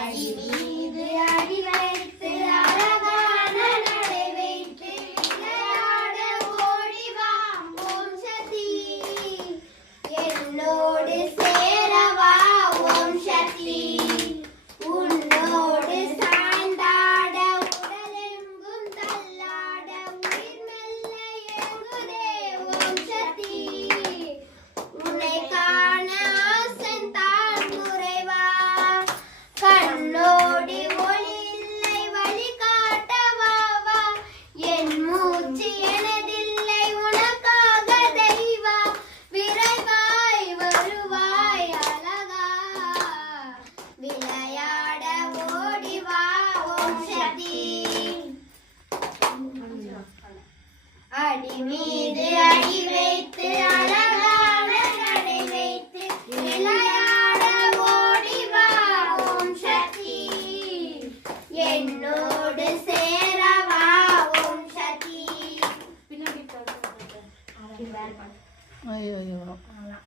அடி மீது அடி வைத்து அழகான நடை வைத்து விளையாட ஓடி வா ஓம் சக்தி என்னோடு சேரவா ஓம் சக்தி. ஐயோ